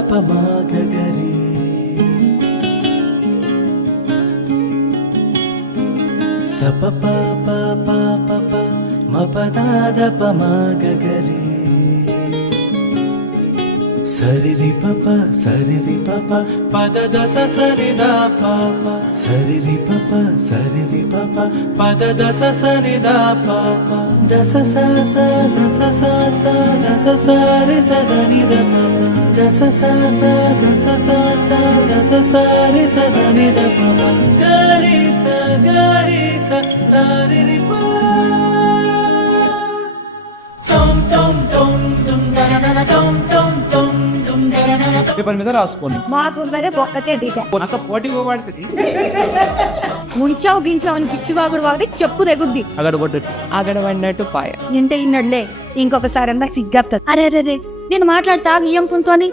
మపదాదపమాగరి సపప మపదాదపమాగరి సరిరి పప పదద సరిదా పాప సరిరి పప పదద సరిదా పాప దస సారి సదనిద పాప దస సారి సదనిద పాప గరి సరిరి ప పేపర్ మీద రాసుకోండి. మాకు ఒక్కతే అంత పోటీ పోబడుతుంది. ముంచావు గించావు అని పిచ్చివాగుడు వాగితే చెప్పు తెగుద్ది. అగడబడినట్టు పాయ ఇంటే ఇన్నడులే ఇంకొకసారి అన్నా సిగ్గప్తుంది. అరే నేను మాట్లాడతా ఇయ్యం కుంతోని